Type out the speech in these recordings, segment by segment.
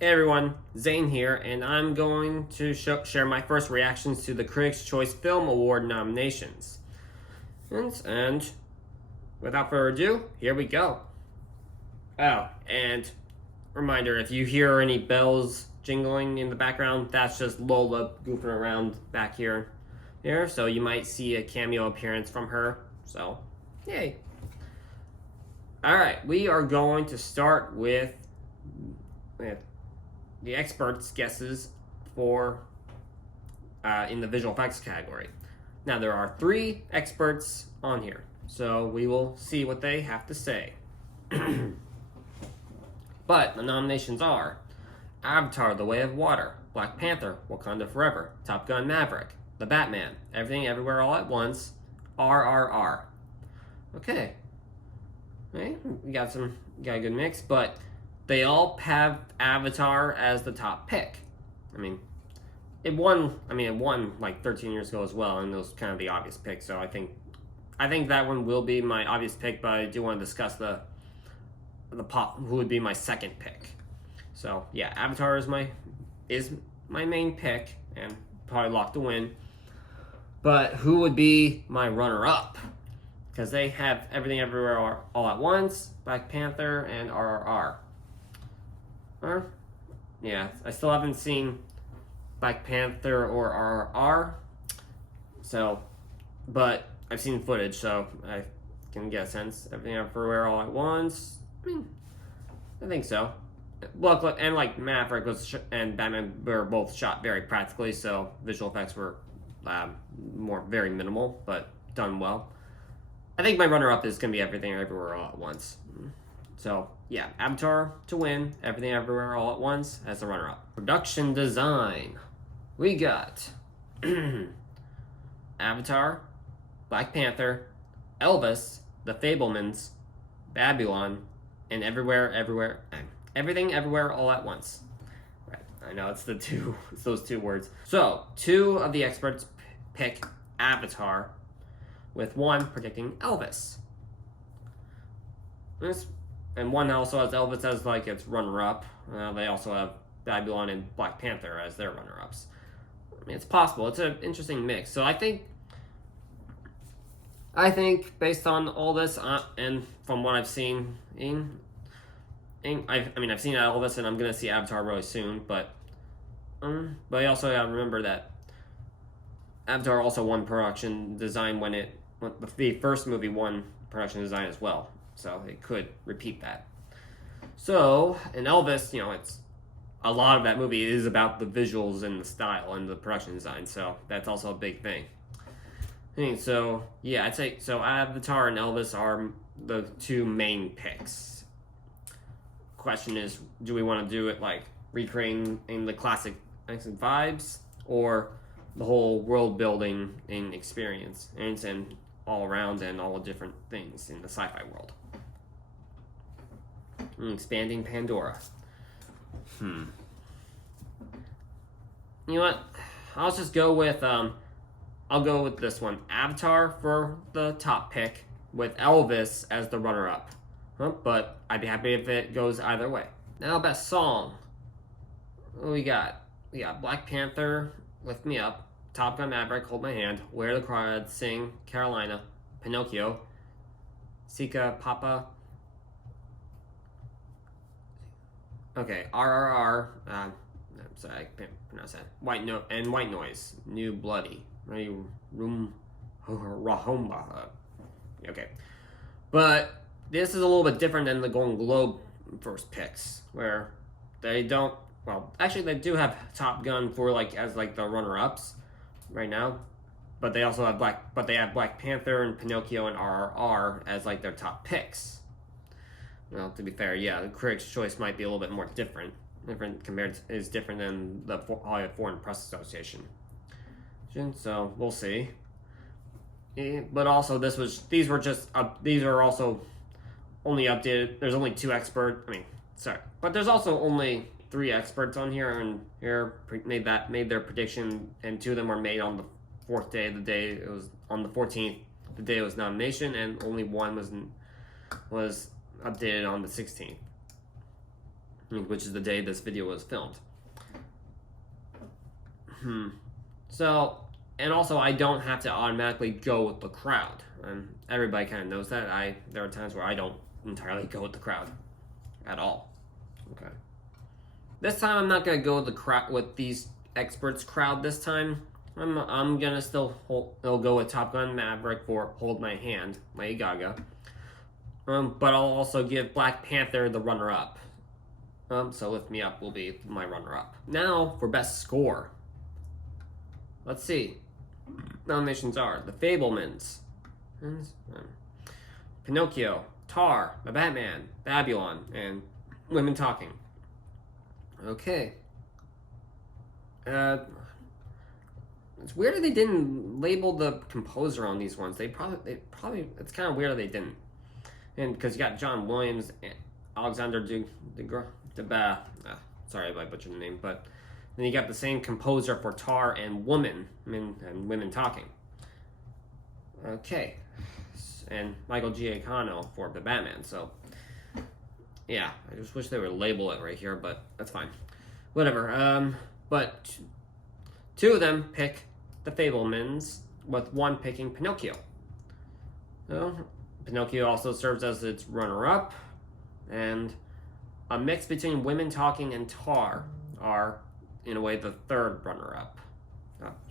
Hey everyone, Zane here, and I'm going to share my first reactions to the Critics' Choice Film Award nominations. And without further ado, here we go. Oh, and reminder, if you hear any bells jingling in the background, that's just Lola goofing around back here. So you might see a cameo appearance from her. So, yay. Alright, we are going to start with the experts' guesses for in the visual effects category. Now there are 3 experts on here, so we will see what they have to say. But the nominations are Avatar: The Way of Water, Black Panther: Wakanda Forever, Top Gun: Maverick, The Batman, Everything Everywhere All at Once, RRR. Okay, we got a good mix, but they all have Avatar as the top pick. I mean, it won like 13 years ago as well, and it was kind of the obvious pick. So I think that one will be my obvious pick, but I do want to discuss the who would be my second pick. So yeah, Avatar is my main pick and probably locked to win. But who would be my runner-up? Because they have Everything Everywhere All at Once, Black Panther, and RRR. Yeah, I still haven't seen Black Panther or RRR, so, but I've seen footage, so I can get a sense. Everything Everywhere All at Once, I think so. Look, and like Maverick and Batman were both shot very practically, so visual effects were very minimal, but done well. I think my runner-up is going to be Everything Everywhere All at Once. So, yeah, Avatar to win, Everything Everywhere All at Once as the runner-up. Production design. We got Avatar, Black Panther, Elvis, The Fabelmans, Babylon, and Everything Everywhere All at Once. Right, I know it's those 2 words. So, 2 of the experts pick Avatar, with 1 predicting Elvis. And 1 also has Elvis as like its runner-up. They also have Babylon and Black Panther as their runner-ups. I mean, it's possible. It's an interesting mix. So I think based on all this and from what I've seen, I've seen Elvis and I'm gonna see Avatar really soon. But I also gotta remember that Avatar also won production design when the first movie won production design as well. So it could repeat that. So, in Elvis, it's a lot of that movie is about the visuals and the style and the production design. So that's also a big thing. So yeah, I'd say so. Avatar and Elvis are the 2 main picks. Question is, do we want to do it like recreating in the classic vibes, or the whole world building and experience and all around and all the different things in the sci-fi world? Expanding Pandora. You know what? I'll just go with I'll go with this one. Avatar for the top pick with Elvis as the runner-up. But I'd be happy if it goes either way. Now, best song. What do we got? We got Black Panther, Lift Me Up, Top Gun: Maverick, Hold My Hand, Where the Crawdads Sing, Carolina, Pinocchio, Sika Papa. Okay, RRR. I'm sorry, I can't pronounce that. White Noise. New Bloody. Room Rahomba. Okay, but this is a little bit different than the Golden Globe first picks, where they don't. Well, actually, they do have Top Gun for as the runner-ups right now, but they also have Black Panther and Pinocchio and RRR as their top picks. Well, to be fair, yeah, the Critics' Choice might be a little bit more different different than the Hollywood Foreign Press Association. So we'll see. But also, these are also only updated. There's only 2 experts. But there's also only 3 experts on here, and made their prediction, and 2 of them were made on the 4th day. The day it was on the 14th, the day it was nomination, and only 1 was updated on the 16th. which is the day this video was filmed. So, and also I don't have to automatically go with the crowd. And everybody kind of knows that. There are times where I don't entirely go with the crowd at all. Okay. This time I'm not gonna go with the crowd with these experts crowd this time. I'm gonna still go with Top Gun Maverick for Hold My Hand, Lady Gaga. But I'll also give Black Panther the runner-up. So Lift Me Up will be my runner-up. Now for best score. Let's see. Nominations are The Fabelmans, Pinocchio, Tar, The Batman, Babylon, and Women Talking. Okay. It's weird that they didn't label the composer on these ones. They probably. It's kind of weird that they didn't. And because you got John Williams, and Alexander sorry if I butchered the name, but then you got the same composer for Tar and Women Talking. Okay, and Michael Giacchino for The Batman. So, yeah, I just wish they would label it right here, but that's fine. Whatever. But two of them pick The Fabelmans, with one picking Pinocchio. So, Pinocchio also serves as its runner-up, and a mix between Women Talking and Tar are, in a way, the third runner-up.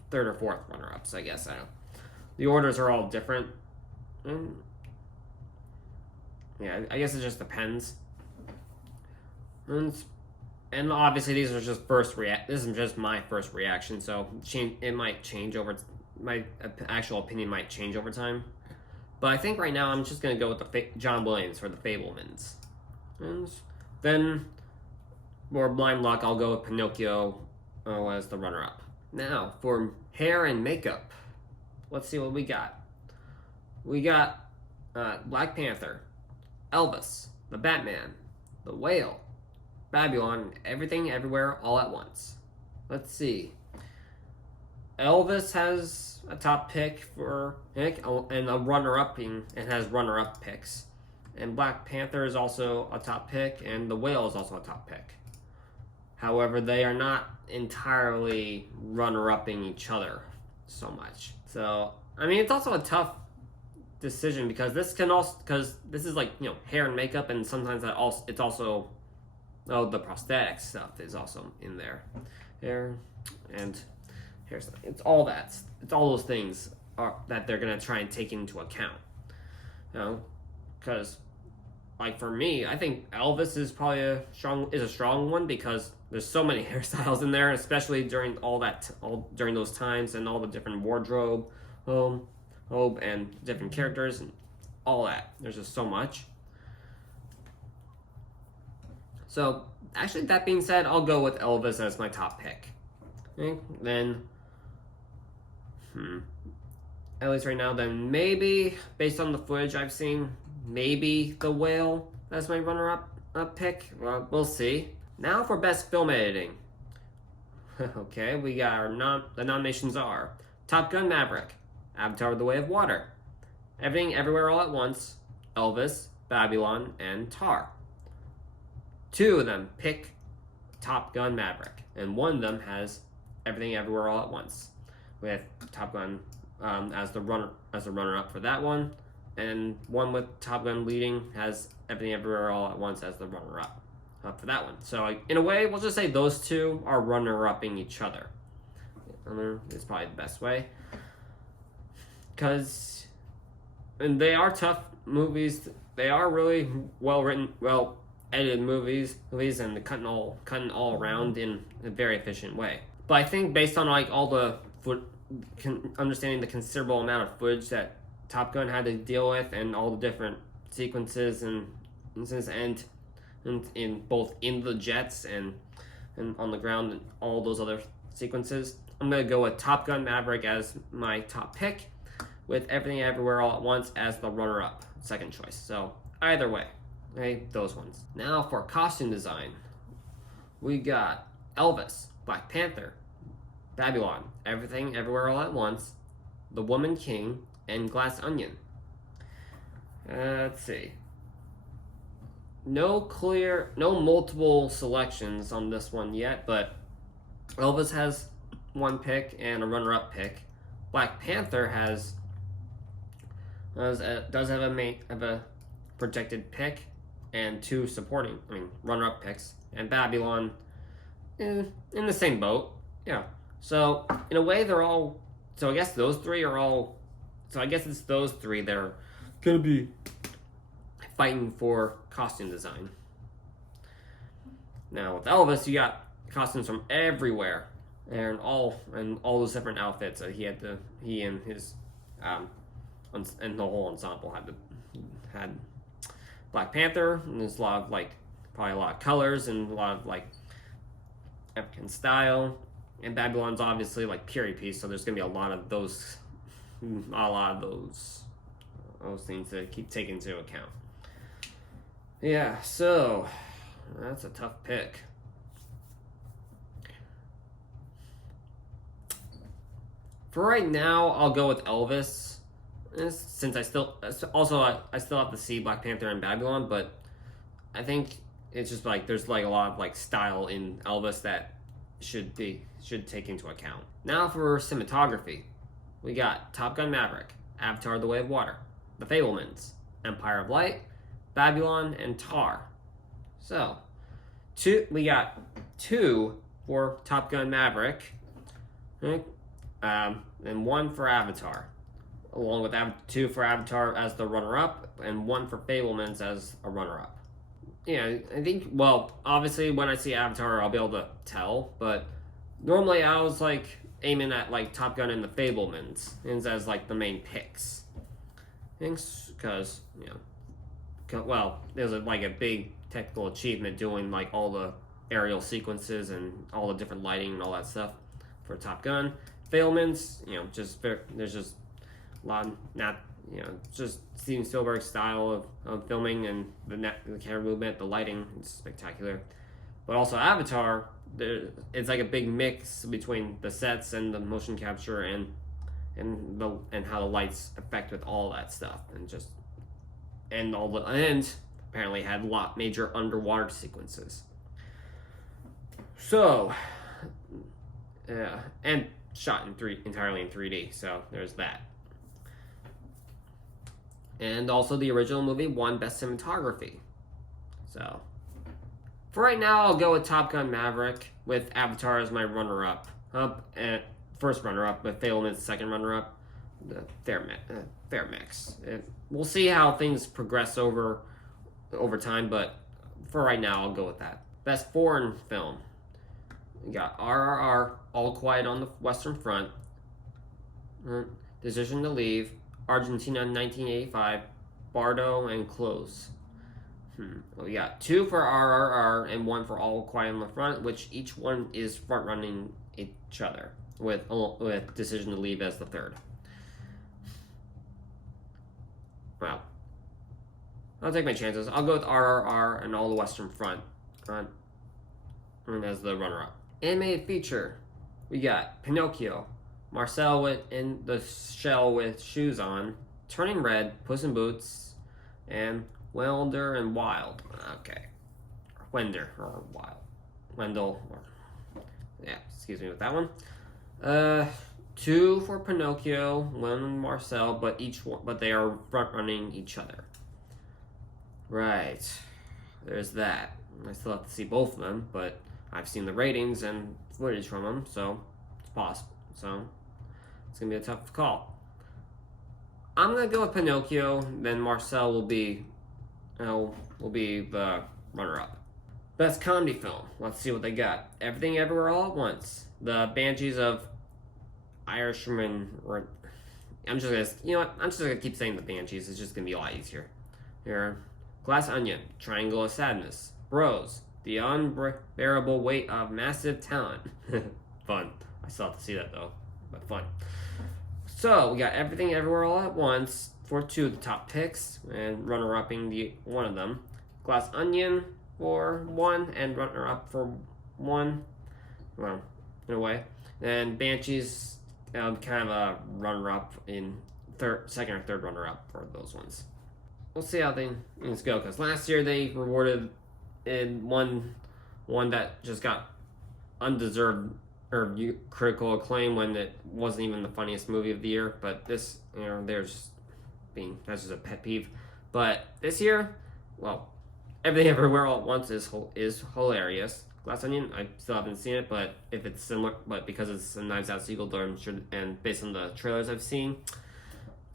Third or fourth runner-ups, I guess. I don't know. The orders are all different. Yeah, I guess it just depends. And obviously these are just this is just my first reaction, so it might change my actual opinion might change over time. But I think right now I'm just going to go with John Williams for The Fabelmans. And then, for blind luck, I'll go with Pinocchio as the runner-up. Now, for hair and makeup, let's see what we got. We got Black Panther, Elvis, The Batman, The Whale, Babylon, Everything Everywhere All at Once. Let's see. Elvis has a top pick and a runner-up, and has runner-up picks. And Black Panther is also a top pick, and The Whale is also a top pick. However, they are not entirely runner-upping each other so much. So, I mean, it's also a tough decision because this is like, hair and makeup, and sometimes it's also the prosthetic stuff is also in there. Hair and hairstyle. It's all that. It's all those things that they're gonna try and take into account. Because like for me, I think Elvis is probably a strong one because there's so many hairstyles in there, especially during during those times and all the different wardrobe, and different characters and all that. There's just so much. So actually, that being said, I'll go with Elvis as my top pick. Okay, then, at least right now, then maybe based on the footage I've seen, maybe The Whale as my runner-up pick. Well, we'll see. Now for best film editing. Okay, we got the nominations are Top Gun Maverick, Avatar: The Way of Water, Everything Everywhere All at Once, Elvis, Babylon, and Tar. Two of them pick Top Gun Maverick, and one of them has Everything Everywhere All at Once, with Top Gun as the runner-up for that one, and one with Top Gun leading has Everything Everywhere All at Once as the runner-up for that one. So in a way, we'll just say those two are runner-upping each other. It's probably the best way, and they are tough movies. They are really well written, well edited movies, and cutting all around in a very efficient way. But I think based on all the understanding the considerable amount of footage that Top Gun had to deal with, and all the different sequences and in both in the jets and on the ground and all those other sequences, I'm gonna go with Top Gun Maverick as my top pick, with Everything Everywhere All at Once as the runner-up, second choice. So either way. Okay, those ones. Now for costume design, we got Elvis, Black Panther, Babylon, Everything Everywhere All at Once, The Woman King, and Glass Onion. Let's see. no multiple selections on this one yet, but Elvis has one pick and a runner-up pick. Black Panther does have a projected pick and two runner-up picks, and Babylon in the same boat. Yeah. So in a way, they're all. So I guess those three are all. So I guess it's those three that are gonna be fighting for costume design. Now with Elvis, you got costumes from everywhere, and all those different outfits that he and his and the whole ensemble had Black Panther, and there's probably a lot of colors and a lot of African style, and Babylon's obviously period piece, so there's gonna be a lot of those things to keep taking into account. Yeah, so that's a tough pick. For right now, I'll go with Elvis, since I still have to see Black Panther and Babylon, but I think it's just there's a lot of style in Elvis that should take into account. Now for cinematography, we got Top Gun Maverick, Avatar: The Way of Water, The Fabelmans, Empire of Light, Babylon, and Tar. So, we got two for Top Gun Maverick, and one for Avatar, along with two for Avatar as the runner-up, and one for Fabelmans as a runner-up. Yeah, I think, obviously when I see Avatar, I'll be able to tell, but normally I was aiming at Top Gun and the Fabelmans as the main picks. Thanks, because there's a big technical achievement doing all the aerial sequences and all the different lighting and all that stuff for Top Gun. Fabelmans, there's just a lot just Steven Spielberg's style of filming, and the camera movement, the lighting, it's spectacular. But also Avatar, it's a big mix between the sets and the motion capture and how the lights affect with all that stuff, and apparently had a lot major underwater sequences. So yeah, and shot entirely in 3D, so there's that. And also the original movie won Best Cinematography. So for right now, I'll go with Top Gun Maverick with Avatar as my runner-up. And first runner-up, with Fabelman's second runner-up. Fair mix. We'll see how things progress over time, but for right now, I'll go with that. Best Foreign Film. We got RRR, All Quiet on the Western Front, Decision to Leave, Argentina 1985, Bardo, and Close. We got two for RRR and one for All Quiet on the Front, which each one is front-running each other, with Decision to Leave as the third. Well, I'll take my chances. I'll go with RRR and All the Western Front as the runner-up. Animated feature, we got Pinocchio, Marcel in the Shell with Shoes On, Turning Red, Puss in Boots, and Wilder and Wild. Okay. Wender or Wild. Wendell. Excuse me with that one. Two for Pinocchio, one Marcel, but they are front running each other. Right. There's that. I still have to see both of them, but I've seen the ratings and footage from them, so it's possible. So it's gonna be a tough call. I'm gonna go with Pinocchio. Then Marcel will be the runner-up. Best comedy film. Let's see what they got. Everything Everywhere All at Once. The Banshees of Inisherin. I'm just gonna keep saying the Banshees. It's just gonna be a lot easier. Here, Glass Onion. Triangle of Sadness. Bros. The Unbearable Weight of Massive Talent. Fun. I still have to see that though, but fun. So we got Everything Everywhere All at Once for two of the top picks, and runner-upping one of them. Glass Onion for one, and runner-up for one. Well, in a way. And Banshees, kind of a runner-up in second or third runner-up for those ones. we'll see how things go. Because last year they rewarded in one that just got undeserved or critical acclaim when it wasn't even the funniest movie of the year. But this, that's just a pet peeve. But this year, well, Everything Everywhere All at Once is hilarious. Glass Onion, I still haven't seen it, but if it's similar, but because it's a Knives Out sequel, I'm sure, and based on the trailers I've seen,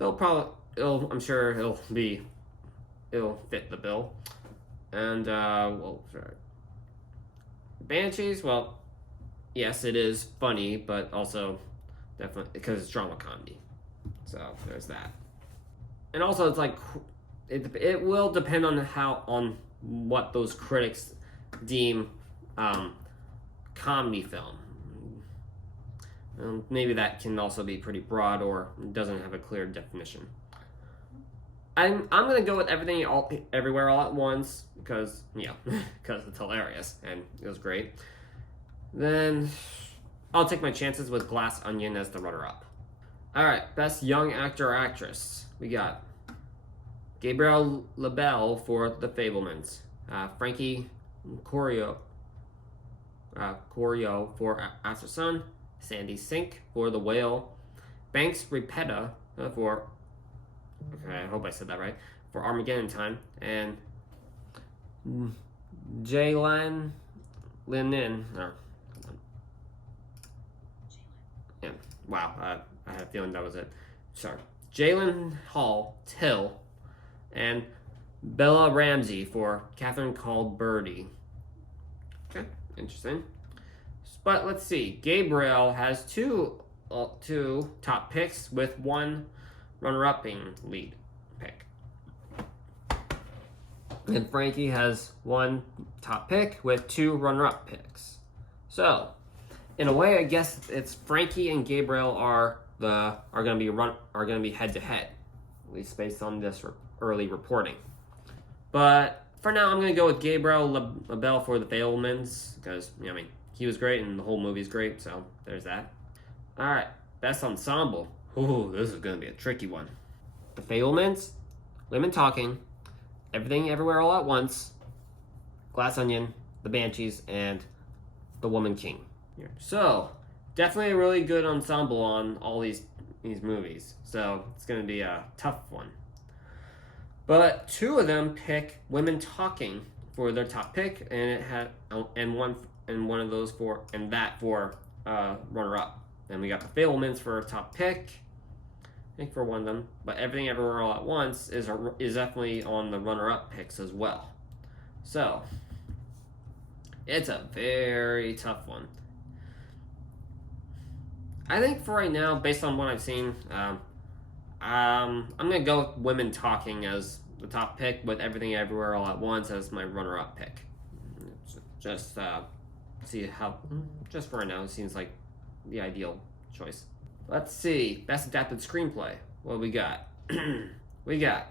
I'm sure it'll fit the bill. And Banshees, well, yes, it is funny, but also definitely because it's drama comedy. So there's that. And also, it's like it will depend on what those critics deem comedy film. Maybe that can also be pretty broad or doesn't have a clear definition. I'm gonna go with Everywhere All at Once because it's hilarious and it was great. Then I'll take my chances with Glass Onion as the runner-up. All right, Best Young Actor or Actress. We got Gabriel LaBelle for The Fabelmans, Frankie Corio for After Sun, Sandy Sink for The Whale, Banks Repeta for, I hope I said that right, for Armageddon Time, and Jalen Linin. Wow, I had a feeling that was it. Sorry. Jalen Hall Till and Bella Ramsey for Catherine Called Birdie. Okay, interesting. But let's see. Gabriel has two top picks with one runner-upping lead pick. And Frankie has one top pick with two runner-up picks. So, in a way, I guess it's Frankie and Gabriel are going to be head to head, at least based on this early reporting. But for now, I'm going to go with Gabriel LaBelle for The Fabelmans because he was great and the whole movie's great. So there's that. All right, Best Ensemble. Ooh, this is going to be a tricky one. The Fabelmans, Women Talking, Everything Everywhere All at Once, Glass Onion, The Banshees, and The Woman King. So, definitely a really good ensemble on all these movies. So, it's going to be a tough one. But two of them pick Women Talking for their top pick, and one of those for runner up. Then we got The Fabelmans for a top pick, I think for one of them. But Everything Everywhere All at Once is definitely on the runner up picks as well. So, it's a very tough one. I think for right now, based on what I've seen, I'm going to go with Women Talking as the top pick with Everything Everywhere All at Once as my runner-up pick. Just see how, just for right now, it seems like the ideal choice. Let's see, Best Adapted Screenplay. What we got? We got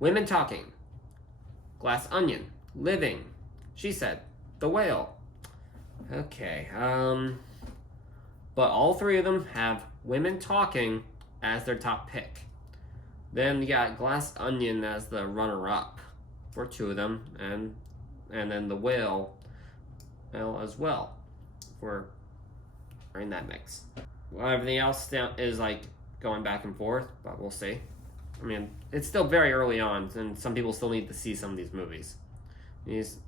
Women Talking, Glass Onion, Living, She Said, The Whale. Okay, but all three of them have Women Talking as their top pick. Then you got Glass Onion as the runner-up for two of them, and then The Whale as well for in that mix. Well, everything else is like going back and forth, but we'll see. It's still very early on, and some people still need to see some of these movies. This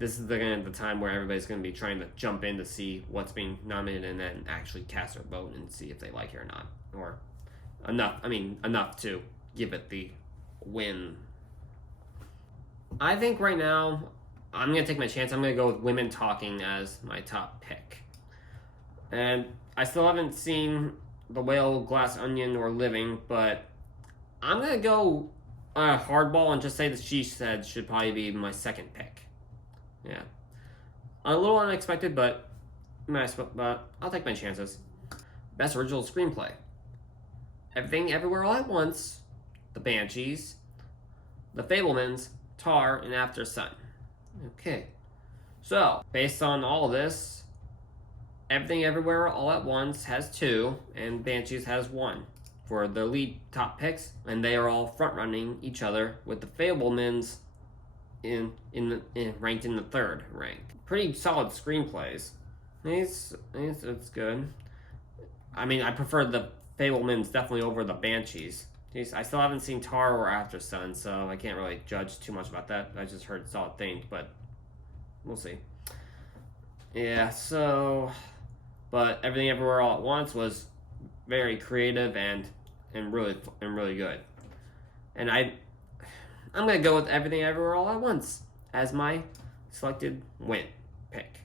is the time where everybody's going to be trying to jump in to see what's being nominated and then actually cast their vote and see if they like it or not. Or enough to give it the win. I think right now, I'm going to take my chance. I'm going to go with Women Talking as my top pick. And I still haven't seen The Whale, Glass Onion, or Living, but I'm going to go hardball and just say that She Said should probably be my second pick. Yeah. A little unexpected, but I'll take my chances. Best Original Screenplay. Everything Everywhere All at Once, The Banshees, The Fabelmans, Tar, and After Sun. Okay. So, based on all this, Everything Everywhere All at Once has 2, and Banshees has 1. for the lead top picks, and they are all front running each other with the Fablemans ranked in the third rank. Pretty solid screenplays. It's good. I mean, I prefer the Fablemans definitely over the Banshees. I still haven't seen Tar or After Sun, so I can't really judge too much about that. I just heard solid things, but we'll see. Yeah, so, but Everything Everywhere All at Once was very creative and really good. And I'm gonna go with Everything Everywhere All at Once as my selected win pick.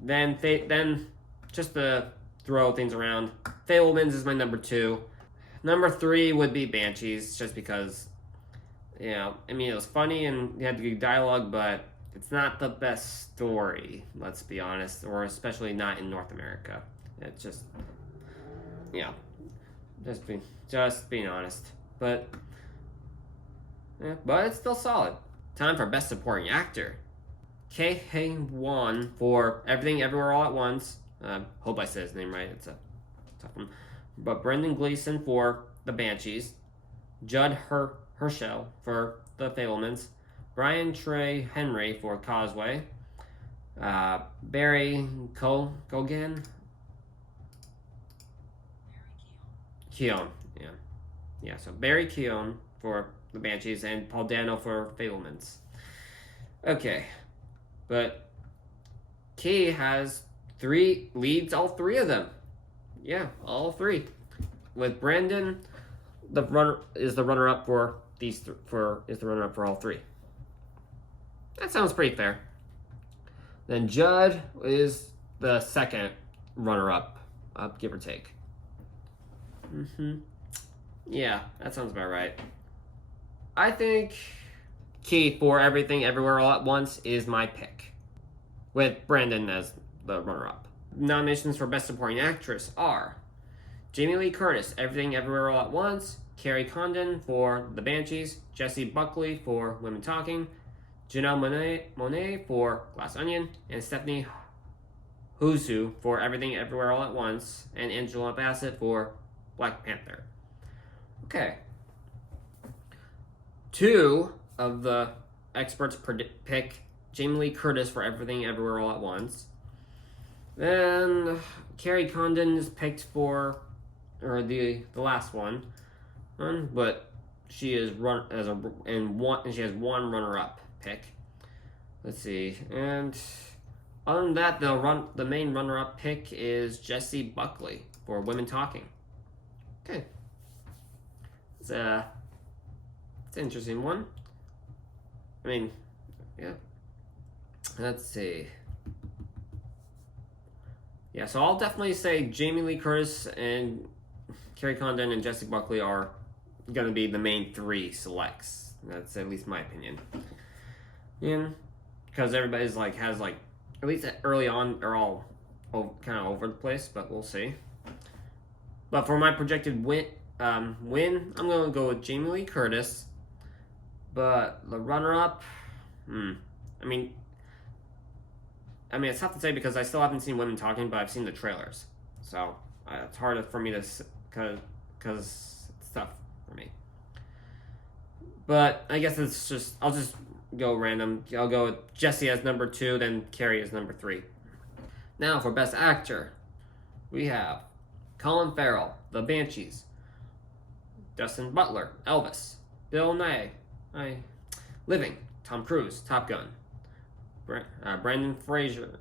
Then just to throw things around, Fablemans is my number 2. Number 3 would be Banshees, just because, I mean, it was funny and you had good dialogue, but it's not the best story, let's be honest, or especially not in North America. It's just, just being honest. But it's still solid. Time for Best Supporting Actor. Kei Won for Everything Everywhere All at Once. Hope I said his name right. It's a tough one. But Brendan Gleeson for The Banshees. Judd Herschel for The Fablemans. Brian Trey Henry for Causeway. Barry Keoghan. Keown, yeah. So Barry Keown for The Banshees and Paul Dano for Fablemans. Okay, but Key has 3 leads, all 3 of them. Yeah, all 3. With Brandon, the runner-up for these is the runner-up for all 3. That sounds pretty fair. Then Judd is the second runner-up, give or take. Yeah, that sounds about right. I think Key for Everything Everywhere All at Once is my pick, with Brandon as the runner-up. Nominations for Best Supporting Actress are Jamie Lee Curtis, Everything Everywhere All at Once, Carrie Condon for The Banshees, Jessie Buckley for Women Talking, Janelle Monáe for Glass Onion, and Stephanie Hsu for Everything Everywhere All at Once, and Angela Bassett for Black Panther. Okay. 2 of the experts pick Jamie Lee Curtis for Everything Everywhere All at Once. Then Carrie Condon is picked for, or the last one, but she is she has 1 runner-up pick. Let's see, and other than that, the main runner-up pick is Jessie Buckley for Women Talking. Okay, it's an interesting one. I mean, yeah. Let's see. Yeah, so I'll definitely say Jamie Lee Curtis and Carrie Condon and Jessie Buckley are going to be the main 3 selects. That's at least my opinion. And because everybody's has at least early on, are all kind of over the place, but we'll see. But for my projected win, I'm going to go with Jamie Lee Curtis. But the runner-up, I mean, it's tough to say because I still haven't seen Women Talking, but I've seen the trailers. So it's hard for me to, because it's tough for me. But I guess I'll just go random. I'll go with Jessie as number 2, then Carrie as number 3. Now for Best Actor, we have Colin Farrell, The Banshees, Dustin Butler, Elvis, Bill Nye, Living, Tom Cruise, Top Gun, Brendan Fraser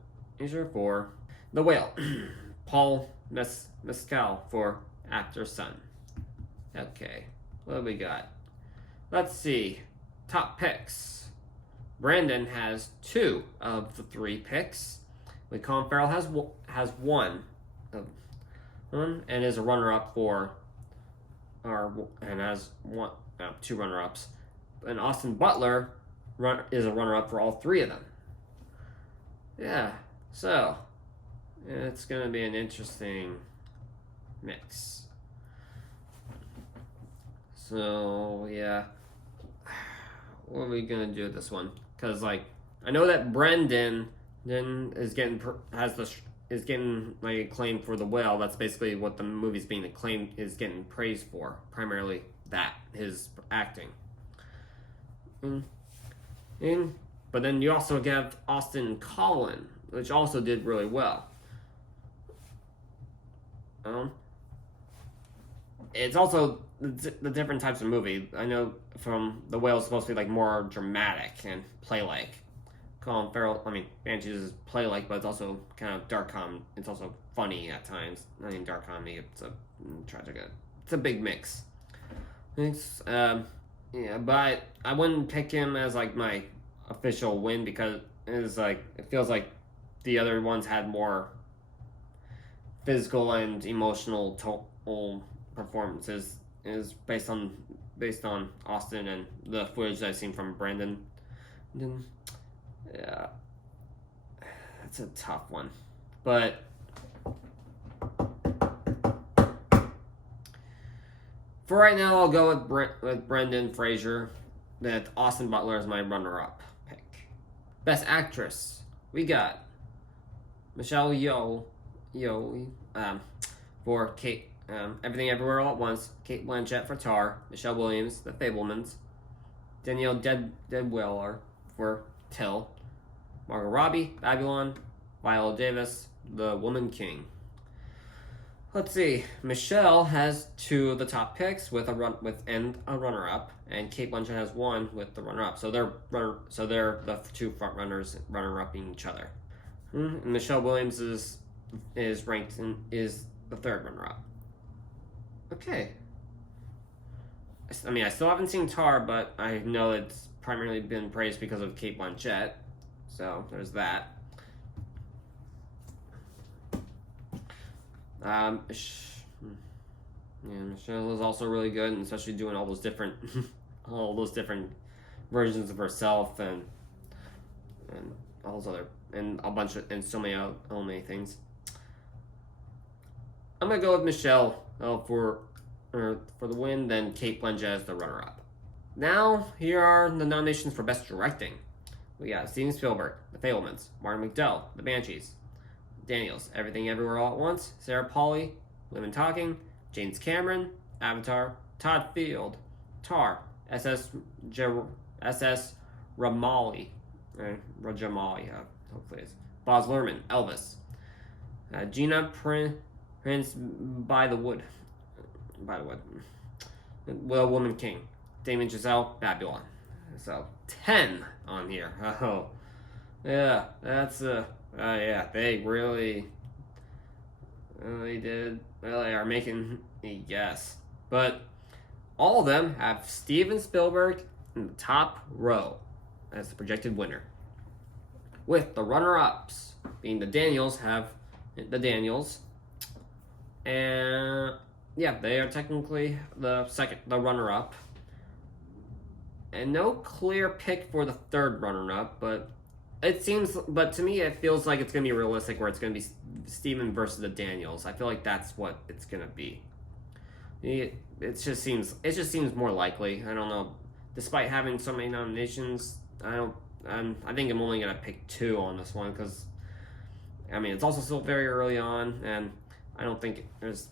for The Whale, Paul Mescal for After Sun. Okay, what do we got? Let's see. Top picks. Brandon has 2 of the 3 picks. With Colin Farrell has one and is a runner-up and has 2 runner-ups. And Austin Butler is a runner-up for all 3 of them. Yeah, so it's going to be an interesting mix. So, yeah. What are we going to do with this one? Because, I know that Brendan then is is getting like acclaimed for The Whale. That's basically what the movie's being acclaimed is getting praised for. Primarily that his acting. But then you also have Austin Collin, which also did really well. It's also the different types of movie. I know from The Whale is supposed to be like more dramatic and play-like. Colin Farrell, Banshees is play-like, but it's also kind of dark comedy. It's also funny at times. Not even dark comedy. It's a tragic. It's a big mix. Yeah, but I wouldn't pick him as like my official win because it feels like the other ones had more physical and emotional total performances. Is based on Austin and the footage that I've seen from Brandon. Yeah, that's a tough one, but for right now, I'll go with Brendan Fraser. That Austin Butler is my runner-up pick. Best Actress, we got Michelle Yeoh for Kate. Everything Everywhere All at Once. Kate Blanchett for Tar. Michelle Williams, The Fabelmans. Danielle Deadweller for Till. Margot Robbie, Babylon. Viola Davis, The Woman King. Let's see. Michelle has 2 of the top picks with a runner-up, and Kate Blanchett has 1 with the runner-up. So they're the 2 front runners runner-upping each other. And Michelle Williams is ranked is the 3rd runner-up. Okay. I still haven't seen Tar, but I know it's primarily been praised because of Kate Blanchett. So there's that. Michelle is also really good, and especially doing all those different versions of herself and all those other and a bunch of and so many things. I'm gonna go with Michelle for the win, then Kate Blanchett as the runner-up. Now here are the nominations for Best Directing. We got Steven Spielberg, The Fabelmans, Martin McDowell, The Banshees, Daniels, Everything Everywhere All at Once, Sarah Polley, Women Talking, James Cameron, Avatar, Todd Field, Tar, SS Rajamouli, hopefully it's Baz Luhrmann, Elvis, Gina Prince by the Wood, Will Woman King, Damien Chazelle, Babylon. So 10 on here. Oh, yeah, that's yeah, they really are making me guess. But all of them have Steven Spielberg in the top row as the projected winner. With the runner-ups being the Daniels, and yeah, they are technically the runner-up. And no clear pick for the 3rd runner-up, but to me it feels like it's gonna be realistic, where it's gonna be Steven versus the Daniels. I feel like that's what it's gonna be. It just seems more likely. I don't know. Despite having so many nominations, I think I'm only gonna pick 2 on this one because, it's also still very early on, and I don't think there's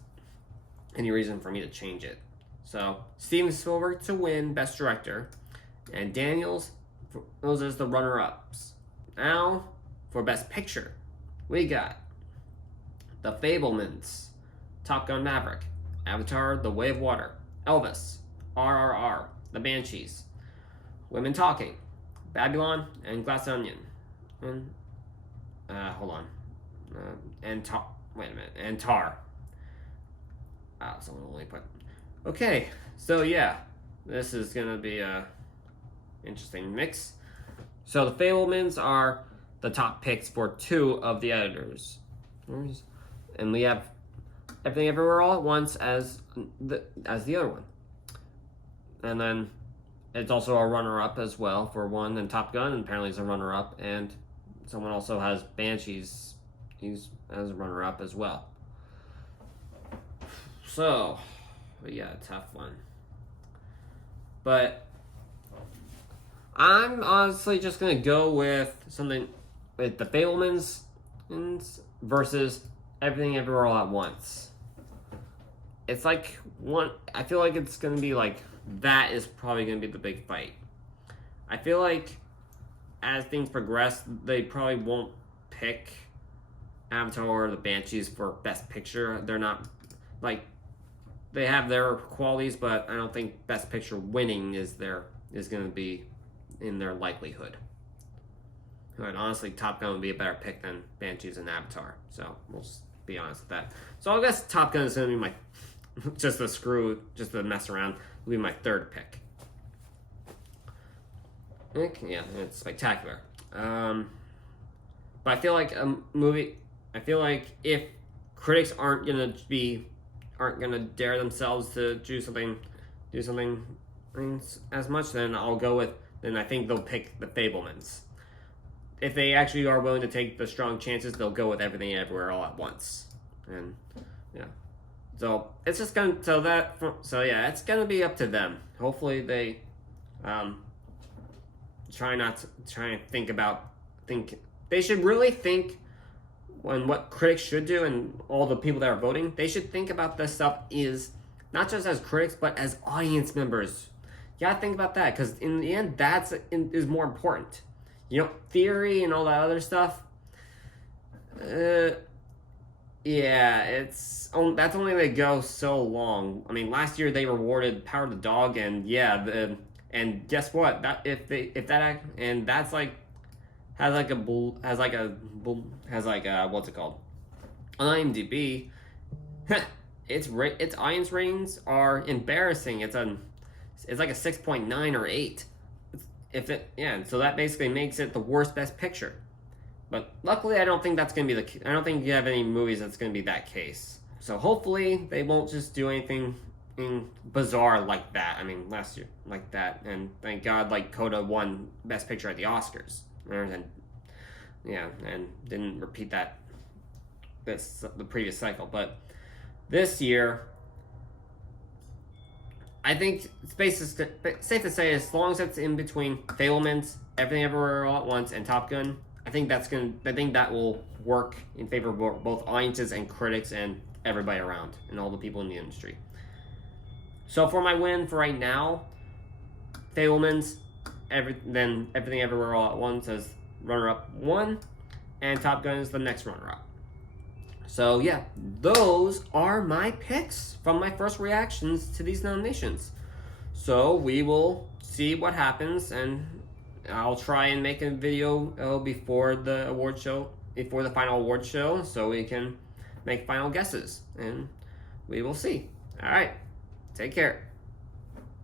any reason for me to change it. So Steven Spielberg to win Best Director, and Daniels, those are the runner-ups. Now, for Best Picture, we got The Fabelmans, Top Gun Maverick, Avatar, The Way of Water, Elvis, RRR, The Banshees, Women Talking, Babylon, and Glass Onion. And, hold on. And Tar. Someone only put... Okay, so yeah, this is gonna be a interesting mix. So the Fabelmans are the top picks for 2 of the editors, and we have Everything Everywhere All at Once as the other one, and then it's also a runner-up as well for 1, and Top Gun, and apparently is a runner-up, and someone also has Banshees. He's as a runner-up as well. So, yeah, tough one. But I'm honestly just gonna go with something with the Fabelmans, and versus Everything Everywhere All at Once. It's like one. I feel like it's gonna be like that is probably gonna be the big fight. I feel like as things progress, they probably won't pick Avatar or the Banshees for Best Picture. They're not like they have their qualities, but I don't think Best Picture winning is going to be in their likelihood. But honestly, Top Gun would be a better pick than Banshees and Avatar. So we'll just be honest with that. So I guess Top Gun is going to be my just to mess around. Will be my third pick. Yeah, it's spectacular. But I feel like a movie. I feel like if critics aren't gonna dare themselves to do something as much, then I think they'll pick The Fabelmans. If they actually are willing to take the strong chances, they'll go with Everything Everywhere All at Once. And yeah, so it's just gonna it's gonna be up to them. Hopefully they try and think. They should really think on what critics should do, and all the people that are voting, they should think about this stuff is not just as critics, but as audience members. You gotta think about that, because in the end, is more important. Theory and all that other stuff. That's only going to go so long. I mean, last year they rewarded Power of the Dog, and and guess what? That's like has what's it called? On IMDb, its audience ratings are embarrassing. It's like a 6.9 or 8. So that basically makes it the worst Best Picture. But luckily, I don't think that's going to be I don't think you have any movies that's going to be that case. So hopefully they won't just do anything bizarre like that. I mean, last year like that, and thank God, like Coda won Best Picture at the Oscars, and didn't repeat that the previous cycle. But this year, I think it's safe to say, as long as it's in between Fabelmans, Everything Everywhere All at Once, and Top Gun, I think that will work in favor of both audiences and critics and everybody around and all the people in the industry. So for my win for right now, Fabelmans, then Everything Everywhere All at Once as runner-up 1, and Top Gun is the next runner-up. So yeah, those are my picks from my first reactions to these nominations. So we will see what happens, and I'll try and make a video before the final award show, so we can make final guesses, and we will see. All right, take care.